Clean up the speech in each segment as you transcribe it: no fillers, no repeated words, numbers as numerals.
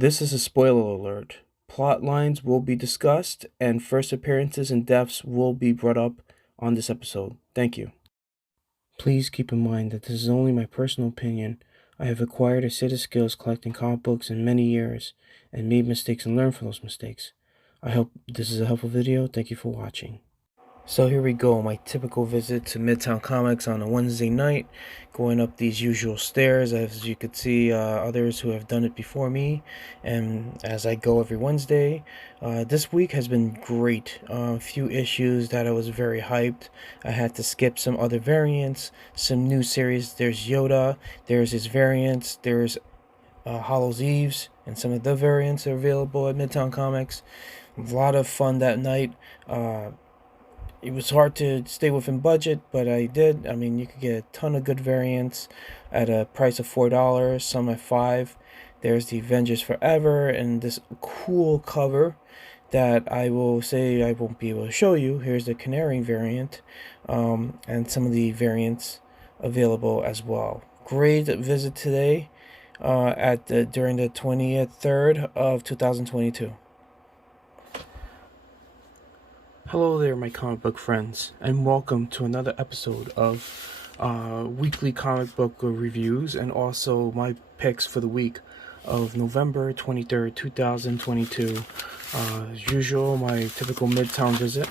This is a spoiler alert. Plot lines will be discussed, and first appearances and deaths will be brought up on this episode. Thank you. Please keep in mind that this is only my personal opinion. I have acquired a set of skills collecting comic books in many years, and made mistakes and learned from those mistakes. I hope this is a helpful video. Thank you for watching. So here we go, my typical visit to Midtown Comics on a Wednesday night, going up these usual stairs. As you could see, others who have done it before me, and as I go every Wednesday. This week has been great. A few issues that I was very hyped. I had to skip some other variants, some new series. There's Yoda, there's his variants, there's Hallows Eves, and some of the variants are available at Midtown Comics. A lot of fun that night. It was hard to stay within budget, but I did. I mean, you could get a ton of good variants at a price of $4, some at $5. There's the Avengers Forever and this cool cover that I will say I won't be able to show you. Here's the Canary variant, and some of the variants available as well. Great visit today during the 23rd of 2022. Hello there, my comic book friends, and welcome to another episode of weekly comic book reviews and also my picks for the week of November 23rd, 2022. As usual, my typical Midtown visit.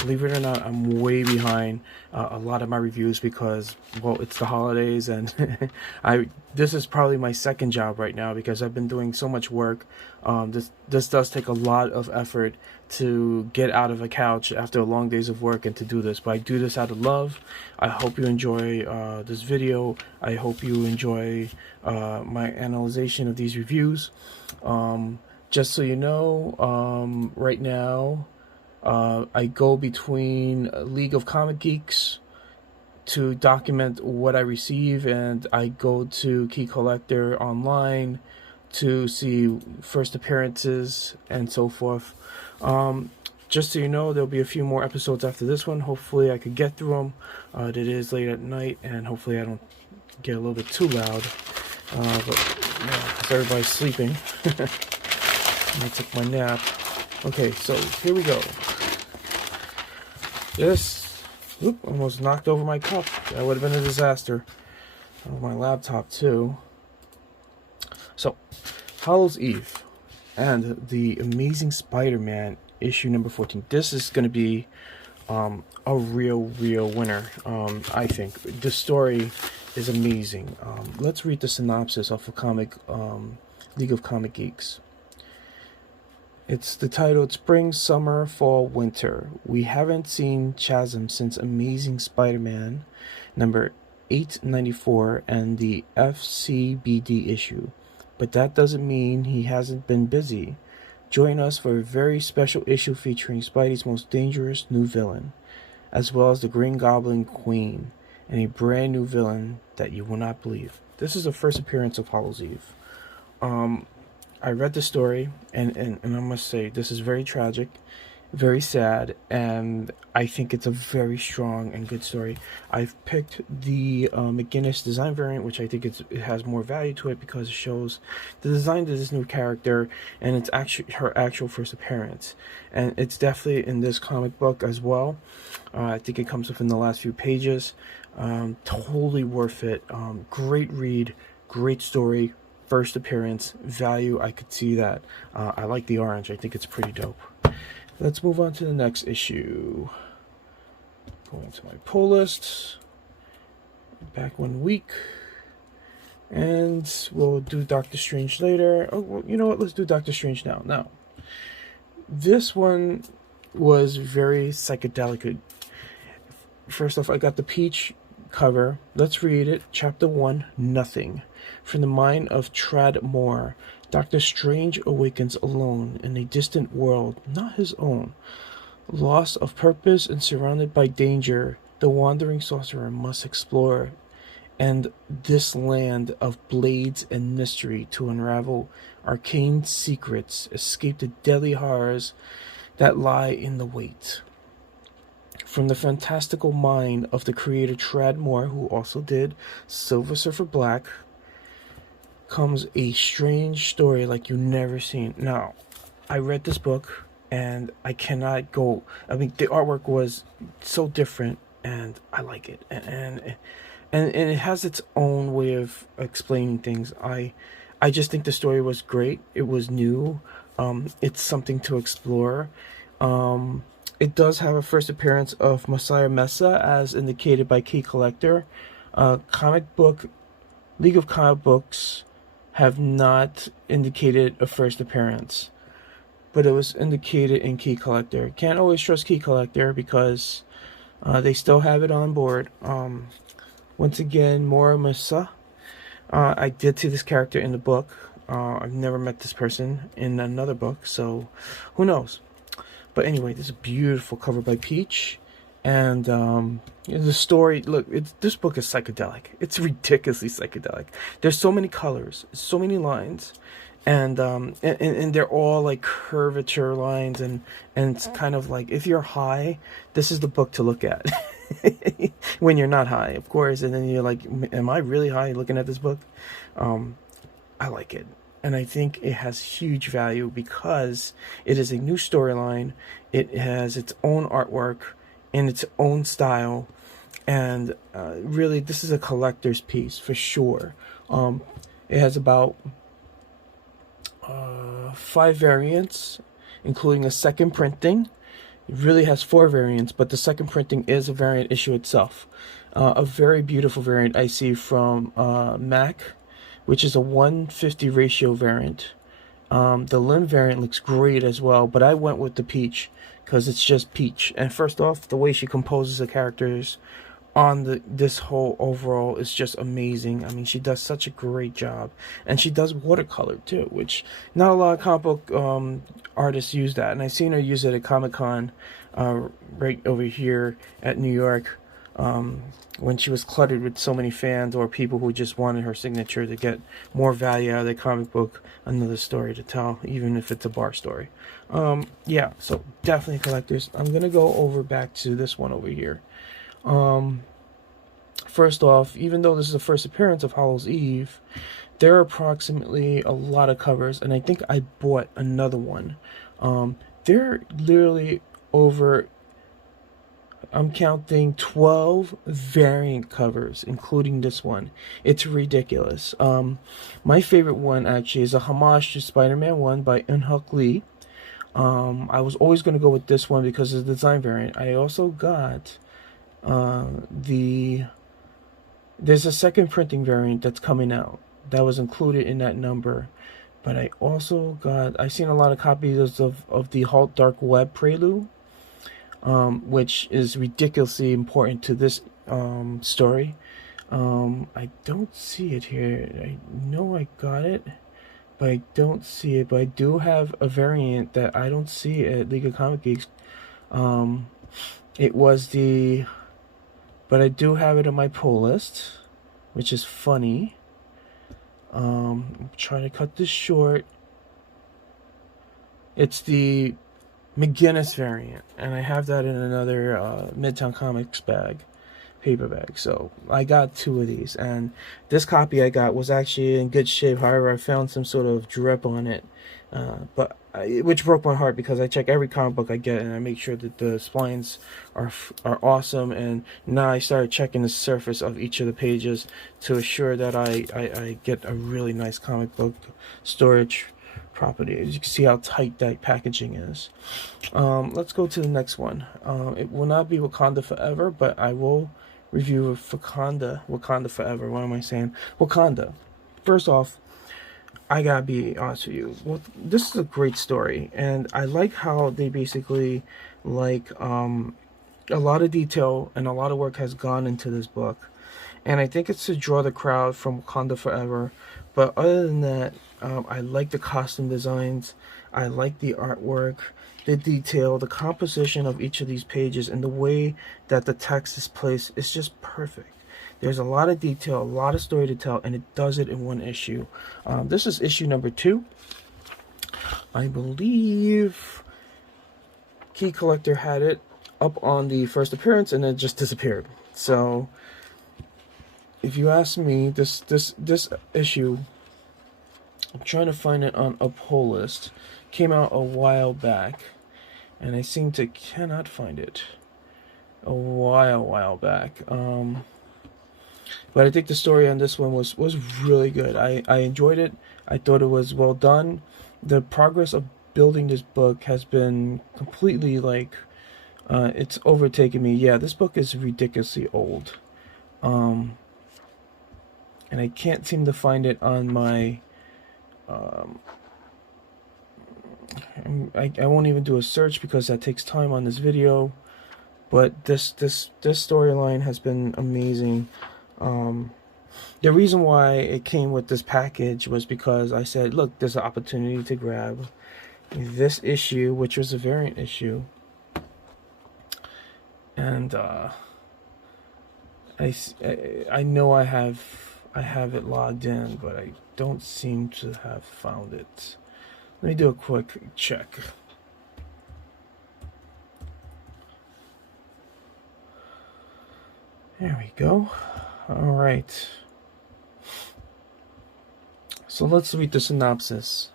Believe it or not, I'm way behind a lot of my reviews because, well, it's the holidays, and this is probably my second job right now because I've been doing so much work. This does take a lot of effort to get out of a couch after a long days of work and to do this, but I do this out of love. I hope you enjoy this video. I hope you enjoy my analyzation of these reviews. Just so you know, right now I go between League of Comic Geeks to document what I receive, and I go to Key Collector online to see first appearances and so forth. Just so you know, there'll be a few more episodes after this one. Hopefully I could get through them. It is late at night, and hopefully I don't get a little bit too loud. But yeah, everybody's sleeping. I took my nap. Okay, so here we go. Almost knocked over my cup. That would have been a disaster. Oh, my laptop too. So, Hallows Eve and the Amazing Spider-Man issue number 14. This is going to be a real winner, I think. The story is amazing. Let's read the synopsis off of League of Comic Geeks. It's the title, Spring, Summer, Fall, Winter. We haven't seen Chasm since Amazing Spider-Man number 894 and the FCBD issue. But that doesn't mean he hasn't been busy. Join us for a very special issue featuring Spidey's most dangerous new villain, as well as the Green Goblin Queen, and a brand new villain that you will not believe. This is the first appearance of Hallows Eve. I read the story, and I must say, this is very tragic, very sad, and I think it's a very strong and good story. I've picked the McGinnis design variant, which I think it has more value to it because it shows the design of this new character, and it's actually her actual first appearance. And it's definitely in this comic book as well. I think it comes within the last few pages. Totally worth it. Great read, great story. First appearance, value, I could see that. I like the orange. I think it's pretty dope. Let's move on to the next issue. Going to my pull list. Back 1 week. And we'll do Doctor Strange later. Oh, well, you know what? Let's do Doctor Strange now. Now, this one was very psychedelic. First off, I got the peach cover. Let's read it. Chapter 1, Nothing. From the mind of Tradd Moore, Doctor Strange awakens alone in a distant world not his own. Lost of purpose and surrounded by danger, the wandering sorcerer must explore and this land of blades and mystery to unravel arcane secrets, escape the deadly horrors that lie in the wait. From the fantastical mind of the creator Tradd Moore, who also did Silver Surfer Black, comes a strange story like you've never seen. Now, I read this book and I cannot go. I mean, the artwork was so different, and I like it, and it has its own way of explaining things. I just think the story was great. It was new. It's something to explore. It does have a first appearance of Masaya Mesa, as indicated by Key Collector. Comic book League of Comic Books have not indicated a first appearance, but it was indicated in Key Collector. Can't always trust Key Collector because they still have it on board. Once again, Mora Masa. I did see this character in the book. I've never met this person in another book, so who knows? But anyway, this is a beautiful cover by Peach. And the story, look, this book is psychedelic. It's ridiculously psychedelic. There's so many colors, so many lines, and they're all like curvature lines, and it's kind of like, if you're high, this is the book to look at. When you're not high, of course, and then you're like, am I really high looking at this book? I like it. And I think it has huge value because it is a new storyline. It has its own artwork in its own style, and really, this is a collector's piece for sure. It has about 5 variants, including a second printing. It really has 4 variants, but the second printing is a variant issue itself. A very beautiful variant I see from MAC, which is a 150 ratio variant. The Lim variant looks great as well, but I went with the Peach because it's just Peach. And first off, the way she composes the characters on this whole overall is just amazing. I mean, she does such a great job, and she does watercolor too, which not a lot of comic book artists use that. And I've seen her use it at Comic-Con right over here at New York, when she was cluttered with so many fans or people who just wanted her signature to get more value out of the comic book, another story to tell, even if it's a bar story. Yeah, so definitely collectors. I'm gonna go over back to this one over here. First off, even though this is the first appearance of Hallows' Eve, there are approximately a lot of covers, and I think I bought another one. There are literally over, I'm counting 12 variant covers, including this one. It's ridiculous. My favorite one actually is a homage to Spider-Man 1 by Eun-Huk Lee. I was always going to go with this one because of the design variant. I also got there's a second printing variant that's coming out that was included in that number. But I also got, I've seen a lot of copies of the Halt Dark Web Prelude, which is ridiculously important to this story. I don't see it here. I know I got it, but I don't see it. But I do have a variant that I don't see at League of Comic Geeks. It was the, but I do have it on my pull list, which is funny. I'm trying to cut this short. It's the McGinnis variant, and I have that in another Midtown Comics paper bag. So I got 2 of these, and this copy I got was actually in good shape. However, I found some sort of drip on it, which broke my heart because I check every comic book I get and I make sure that the splines are awesome. And now I started checking the surface of each of the pages to assure that I get a really nice comic book storage property. As you can see how tight that packaging is. Let's go to the next one. It will not be Wakanda Forever, but I will review Wakanda Forever. What am I saying? Wakanda. First off, I gotta be honest with you. Well, this is a great story, and I like how they basically, like, a lot of detail and a lot of work has gone into this book, and I think it's to draw the crowd from Wakanda Forever. But other than that, I like the costume designs, I like the artwork, the detail, the composition of each of these pages, and the way that the text is placed is just perfect. There's a lot of detail, a lot of story to tell, and it does it in one issue. This is issue number 2. I believe Key Collector had it up on the first appearance and it just disappeared. So if you ask me, this issue I'm trying to find it on a pull list. Came out a while back, and I seem to cannot find it. A while back. But I think the story on this one was really good. I enjoyed it. I thought it was well done. The progress of building this book has been completely like it's overtaken me. Yeah, this book is ridiculously old. And I can't seem to find it on my I won't even do a search because that takes time on this video. But this storyline has been amazing. The reason why it came with this package was because I said, look, there's an opportunity to grab this issue, which was a variant issue. And I know I have it logged in, but I don't seem to have found it. Let me do a quick check. There we go. All right. So let's read the synopsis.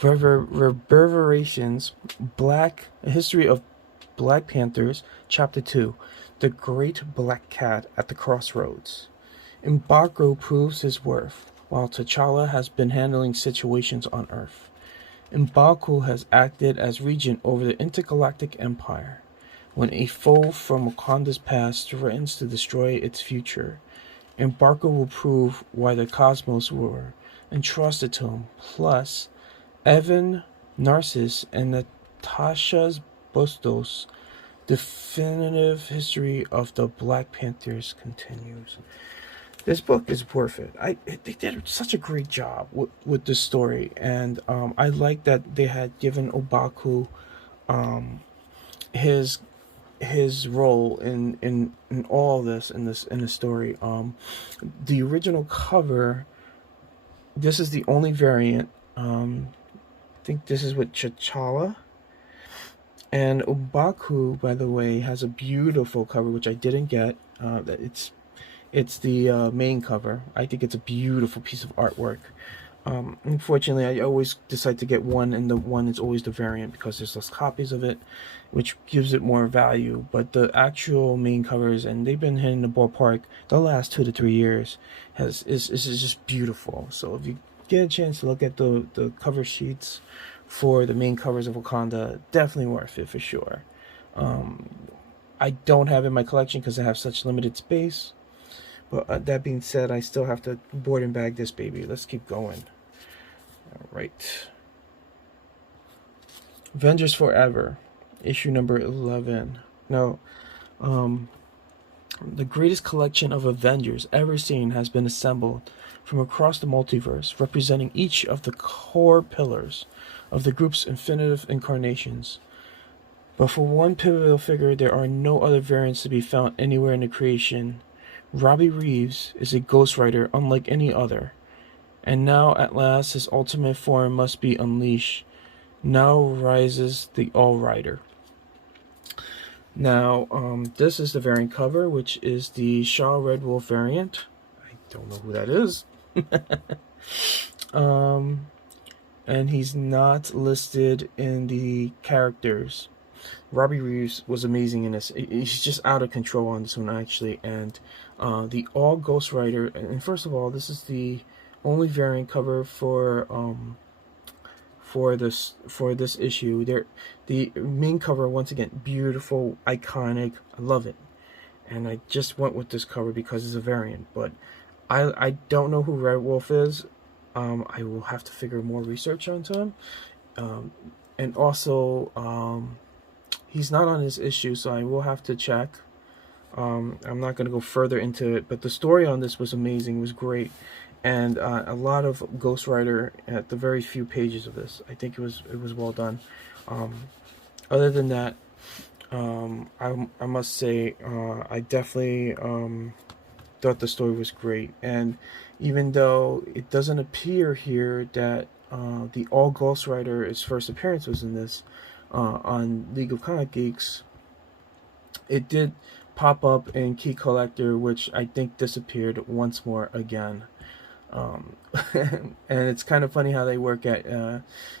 Reverberations, A History of Black Panthers, Chapter 2, The Great Black Cat at the Crossroads. M'Baku proves his worth, while T'Challa has been handling situations on Earth. M'Baku has acted as regent over the intergalactic empire. When a foe from Wakanda's past threatens to destroy its future, M'Baku will prove why the cosmos were entrusted to him. Plus, Evan, Narcissus, and Natasha's Bustos' definitive history of the Black Panthers continues. This book is worth it. They did such a great job with this story, and I like that they had given M'Baku his role in all this in the story. The original cover. This is the only variant. I think this is with T'Challa. And M'Baku, by the way, has a beautiful cover which I didn't get. It's the main cover. I think it's a beautiful piece of artwork. Unfortunately, I always decide to get one, and the one is always the variant because there's less copies of it, which gives it more value. But the actual main covers, and they've been hitting the ballpark the last 2 to 3 years, is just beautiful. So if you get a chance to look at the cover sheets for the main covers of Wakanda, definitely worth it for sure. I don't have it in my collection because I have such limited space. But that being said, I still have to board and bag this baby. Let's keep going. All right. Avengers Forever, issue number 11. Now, the greatest collection of Avengers ever seen has been assembled from across the multiverse, representing each of the core pillars of the group's infinitive incarnations. But for one pivotal figure, there are no other variants to be found anywhere in the creation. Robbie Reeves is a ghostwriter unlike any other, and now at last his ultimate form must be unleashed. Now rises the All-Rider. Now, this is the variant cover, which is the Shaw Red Wolf variant. I don't know who that is. And he's not listed in the characters. Robbie Reeves was amazing in this. He's just out of control on this one, actually. And the All Ghost Rider. And first of all, this is the only variant cover for this issue. The main cover, once again, beautiful, iconic. I love it. And I just went with this cover because it's a variant. But I don't know who Red Wolf is. I will have to figure more research onto him. And also, he's not on this issue, so I will have to check. I'm not going to go further into it, but the story on this was amazing. It was great. And a lot of Ghost Rider at the very few pages of this. I think it was well done. Other than that, I must say I definitely thought the story was great. And even though it doesn't appear here that the All Ghost Rider's first appearance was in this on League of Comic Geeks, it did pop up in Key Collector, which I think disappeared once more again. And it's kind of funny how they work at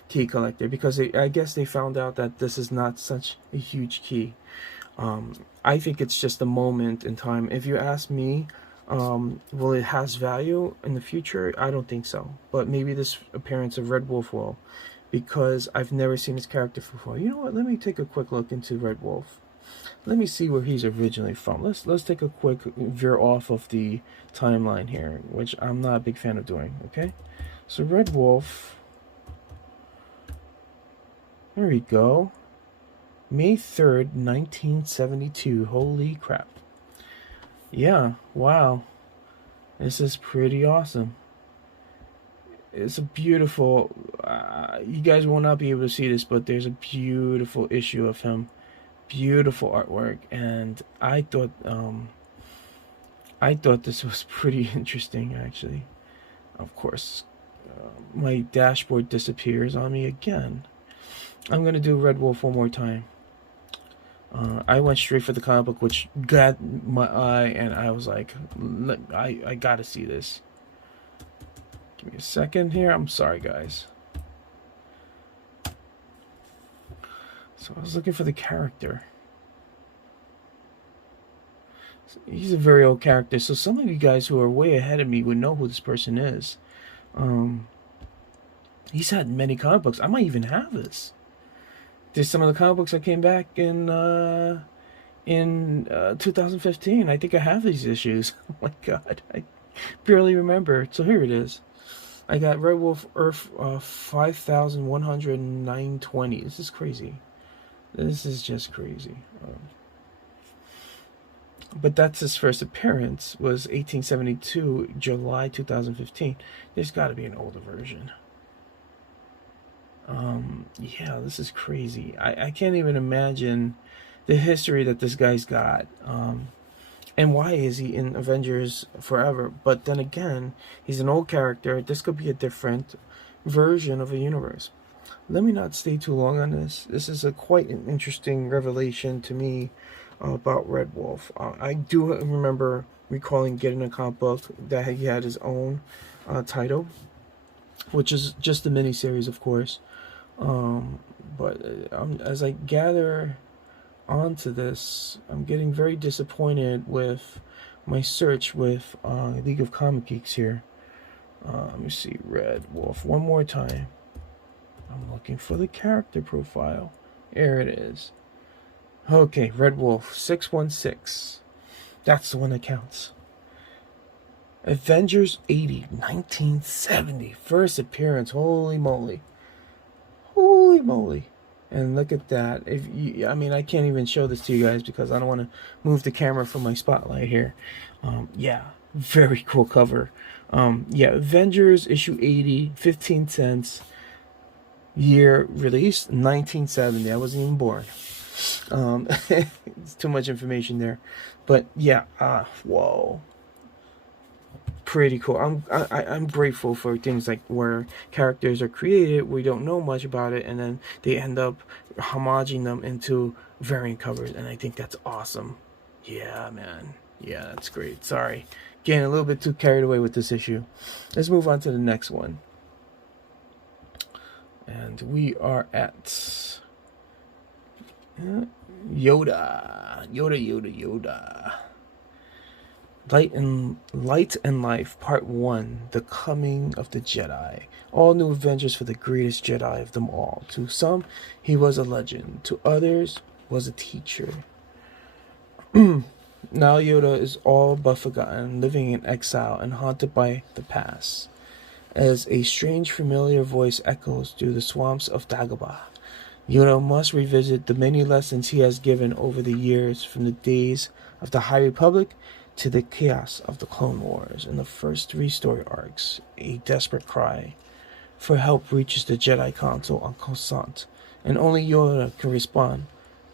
Key Collector, because I guess they found out that this is not such a huge key. I think it's just a moment in time. If you ask me, will it has value in the future? I don't think so. But maybe this appearance of Red Wolf will, because I've never seen his character before. You know what? Let me take a quick look into Red Wolf. Let me see where he's originally from. Let's take a quick veer off of the timeline here, which I'm not a big fan of doing. Okay, so Red Wolf. There we go. May 3rd, 1972. Holy crap. Yeah, wow. This is pretty awesome. It's a beautiful, you guys will not be able to see this, but there's a beautiful issue of him. Beautiful artwork, and I thought this was pretty interesting, actually. Of course, my dashboard disappears on me again. I'm gonna do Red Wolf one more time. I went straight for the comic book, which got my eye, and I was like, I gotta see this. Give me a second here. I'm sorry, guys. So I was looking for the character. He's a very old character, so some of you guys who are way ahead of me would know who this person is. He's had many comic books. I might even have this. There's some of the comic books that came back in 2015. I think I have these issues. Oh my god, I barely remember. So here it is. I got Red Wolf Earth 510920. This is crazy. This is just crazy. But that's his first appearance, was 1872, July 2015. There's got to be an older version. Yeah, this is crazy. I can't even imagine the history that this guy's got. And why is he in Avengers Forever? But then again, he's an old character. This could be a different version of a universe. Let me not stay too long on this. This is quite an interesting revelation to me about Red Wolf. I do remember recalling getting a comic book that he had his own title, which is just a miniseries, of course. But as I gather onto this, I'm getting very disappointed with my search with League of Comic Geeks here. Let me see, Red Wolf one more time. I'm looking for the character profile. There it is. Okay, Red Wolf 616. That's the one that counts. Avengers 80, 1970. First appearance. Holy moly. Holy moly. And look at that. I mean, I can't even show this to you guys because I don't want to move the camera from my spotlight here. Yeah, very cool cover. Yeah, Avengers issue 80, 15 cents. Year released 1970. I wasn't even born. It's too much information there, but yeah. Whoa. Pretty cool. I'm grateful for things like where characters are created, we don't know much about it, and then they end up homaging them into variant covers, and I think that's awesome. Yeah, man. Yeah, that's great. Sorry, getting a little bit too carried away with this issue. Let's move on to the next one, and we are at Yoda. Light and Life, Part 1, The Coming of the Jedi. All new Avengers for the greatest Jedi of them all. To some, he was a legend. To others, was a teacher. Now Yoda is all but forgotten, living in exile and haunted by the past, as a strange familiar voice echoes through the swamps of Dagobah. Yoda must revisit the many lessons he has given over the years, from the days of the High Republic to the chaos of the Clone Wars. In the first 3 story arcs, a desperate cry for help reaches the Jedi Council on Coruscant, and only Yoda can respond.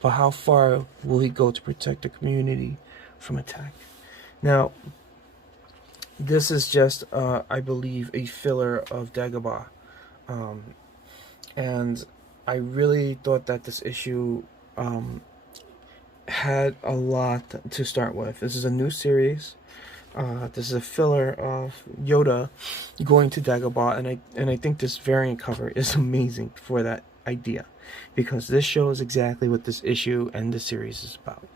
But how far will he go to protect the community from attack? Now, this is just, I believe, a filler of Dagobah. And I really thought that this issue had a lot to start with. This is a new series. This is a filler of Yoda going to Dagobah, and I think this variant cover is amazing for that idea, because this shows exactly what this issue and the series is about.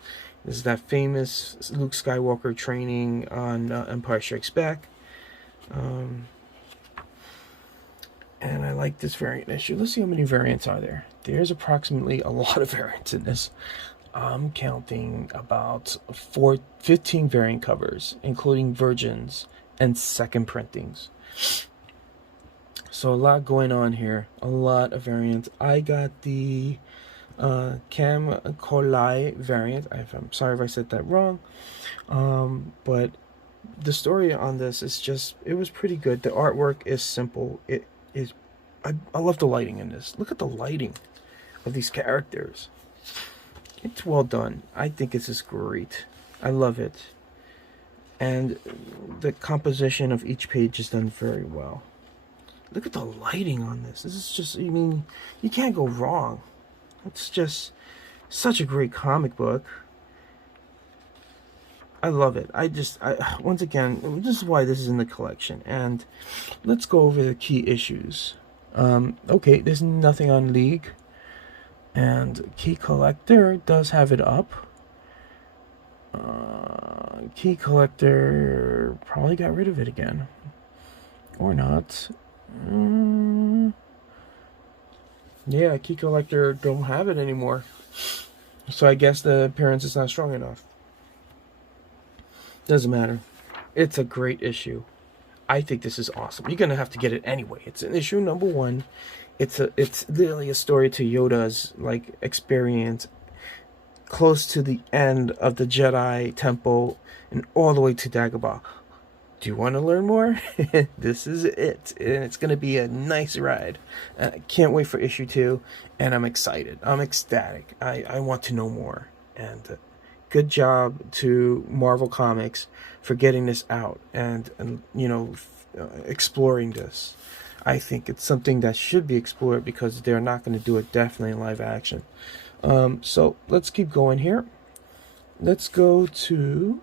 This is that famous Luke Skywalker training on Empire Strikes Back. And I like this variant issue. Let's see how many variants are there. There's approximately a lot of variants in this. I'm counting about 15 variant covers, including virgins and second printings. So a lot going on here. A lot of variants. I got the Cam Kolai variant. I'm sorry if I said that wrong. But the story on this is just, it was pretty good. The artwork is simple. I love the lighting in this. Look at the lighting of these characters. It's well done. I think this is great. I love it. And the composition of each page is done very well. Look at the lighting on this. This is just, I mean, you can't go wrong. It's just such a great comic book. I love it. Once again, this is why this is in the collection. And let's go over the key issues. Okay, there's nothing on League. And Key Collector does have it up. Key Collector probably got rid of it again. Or not. Yeah, Key Collector don't have it anymore. So I guess the appearance is not strong enough. Doesn't matter. It's a great issue. I think this is awesome. You're gonna have to get it anyway. It's an issue number 1. It's literally a story to Yoda's like experience, close to the end of the Jedi Temple and all the way to Dagobah. Do you want to learn more? This is it, and it's gonna be a nice ride. I can't wait for issue 2, and I'm excited. I'm ecstatic. I want to know more. And good job to Marvel Comics for getting this out and exploring this. I think it's something that should be explored, because they're not going to do it definitely in live action. So let's keep going here. Let's go to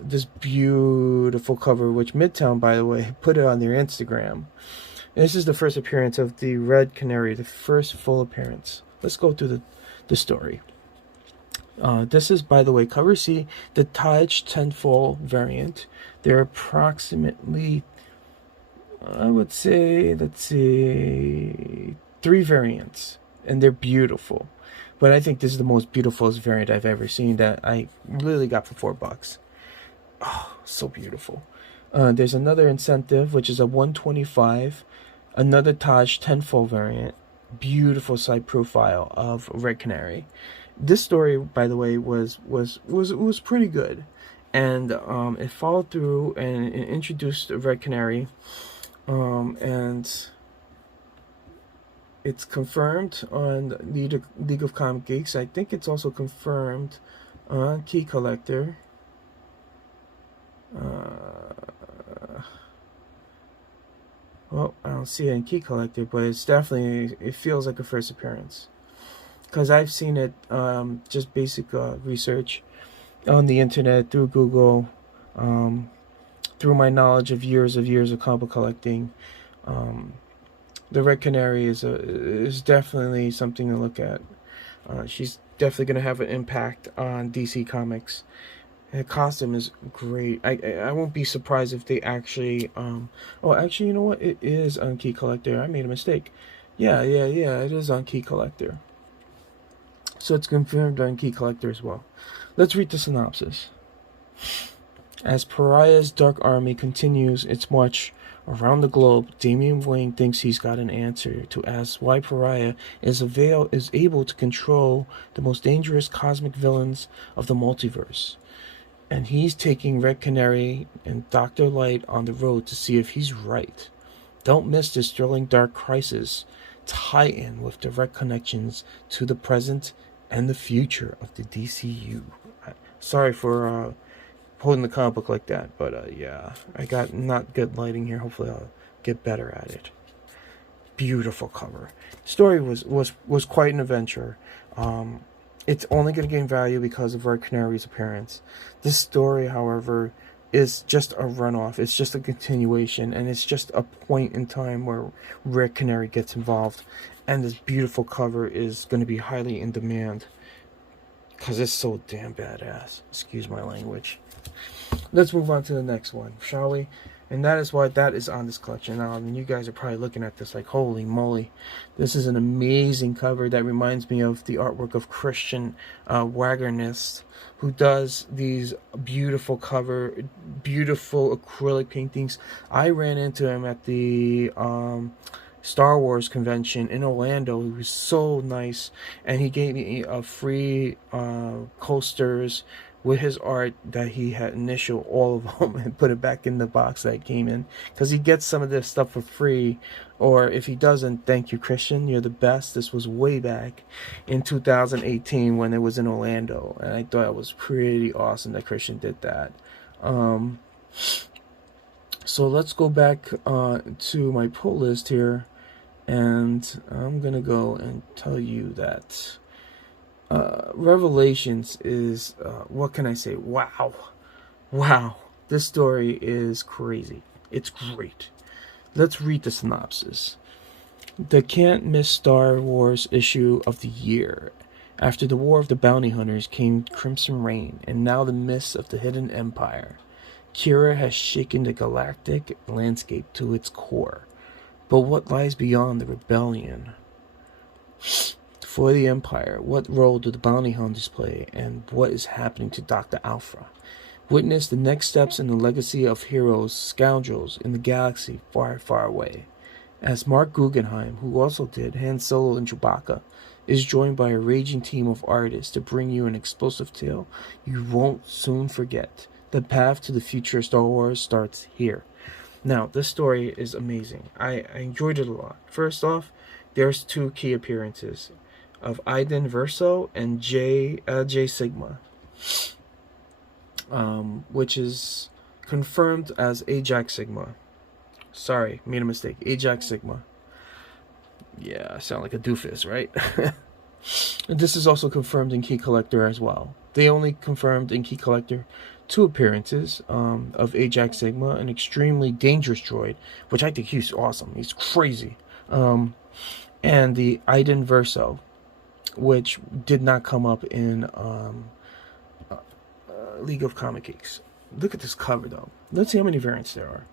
this beautiful cover, which Midtown, by the way, put it on their Instagram. And this is the first appearance of the Red Canary, the first full appearance. Let's go through the story. This is, by the way, cover C, the Taj Tenfold variant. There are approximately, I would say, let's see, 3 variants, and they're beautiful. But I think this is the most beautiful variant I've ever seen, that I really got for $4. Oh, so beautiful. There's another incentive, which is a 125, another Taj Tenfold variant, beautiful side profile of Red Canary. This story, by the way, was pretty good, and it followed through and it introduced Red Canary, and it's confirmed on League of Comic Geeks. I think it's also confirmed on Key Collector. Well, I don't see it in Key Collector, but it's definitely, it feels like a first appearance. Because I've seen it, just basic research on the internet, through Google, through my knowledge of years of comic collecting. The Red Canary is definitely something to look at. She's definitely going to have an impact on DC Comics. And the costume is great. I won't be surprised if they actually... oh, actually, you know what? It is on Key Collector. I made a mistake. Yeah, it is on Key Collector. So it's confirmed on Key Collector as well. Let's read the synopsis. As Pariah's Dark Army continues its march around the globe, Damian Wayne thinks he's got an answer to ask why Pariah is able to control the most dangerous cosmic villains of the multiverse. And he's taking Red Canary and Dr. Light on the road to see if he's right. Don't miss this thrilling dark crisis tie-in with direct connections to the present and the future of the DCU. Sorry for holding the comic book like that, but yeah, I got not good lighting here. Hopefully I'll get better at it. Beautiful cover. Story was quite an adventure. it's only going to gain value because of Red Canary's appearance. This story, however, is just a runoff. It's just a continuation, and it's just a point in time where Red Canary gets involved, and this beautiful cover is going to be highly in demand because it's so damn badass. Excuse my language. Let's move on to the next one, shall we? And that is why that is on this collection. And you guys are probably looking at this like, holy moly. This is an amazing cover that reminds me of the artwork of Christian Wagernist, who does these beautiful beautiful acrylic paintings. I ran into him at the Star Wars convention in Orlando. He was so nice, and he gave me a free coasters with his art that he had initialed all of them and put it back in the box that it came in, because he gets some of this stuff for free, or if he doesn't, thank you, Christian, you're the best. This was way back in 2018 when it was in Orlando, and I thought it was pretty awesome that Christian did that. So let's go back to my pull list here, and I'm gonna go and tell you that Revelations is, what can I say? Wow. This story is crazy. It's great. Let's read the synopsis. The can't miss Star Wars issue of the year. After the War of the Bounty Hunters came Crimson Reign, and now the mists of the Hidden Empire. Kira has shaken the galactic landscape to its core. But what lies beyond the rebellion? For the Empire, what role do the bounty hunters play, and what is happening to Dr. Alpha? Witness the next steps in the legacy of heroes, scoundrels in the galaxy far, far away. As Mark Guggenheim, who also did Han Solo and Chewbacca, is joined by a raging team of artists to bring you an explosive tale you won't soon forget. The path to the future of Star Wars starts here. Now, this story is amazing. I enjoyed it a lot. First off, there's two key appearances of Iden Verso and J Sigma, which is confirmed as Ajax Sigma. Sorry, made a mistake. Ajax Sigma. Yeah, I sound like a doofus, right? And this is also confirmed in Key Collector as well. They only confirmed in Key Collector 2 appearances of Ajax Sigma, an extremely dangerous droid, which I think he's awesome. He's crazy. And the Iden Verso, which did not come up in League of Comic Geeks. Look at this cover, though. Let's see how many variants there are.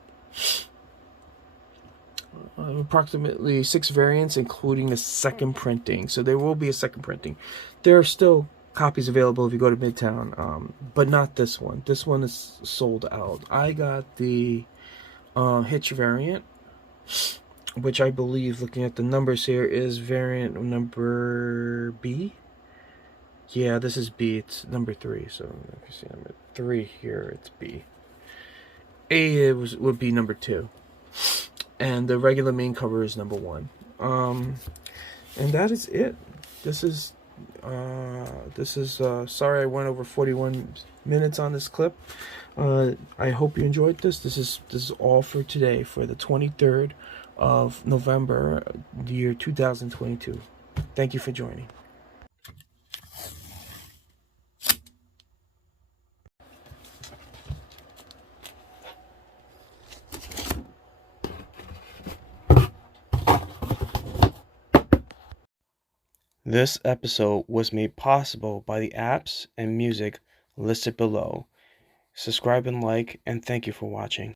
Approximately 6 variants, including the second printing. So there will be a second printing. There are still copies available if you go to Midtown, but not this one. This one is sold out. I got the Hitch variant, which I believe, looking at the numbers here, is variant number B. Yeah, this is B. It's number 3. So if you see number 3 here, it's B. A would be number 2, and the regular main cover is number 1. And that is it. This is sorry I went over 41 minutes on this clip. I hope you enjoyed this. This is all for today, for the 23rd of November, the year 2022. Thank you for joining. This episode was made possible by the apps and music listed below. Subscribe and like, and thank you for watching.